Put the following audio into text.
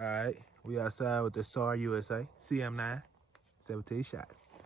All right. We outside with the SAR USA CM9. 17 shots.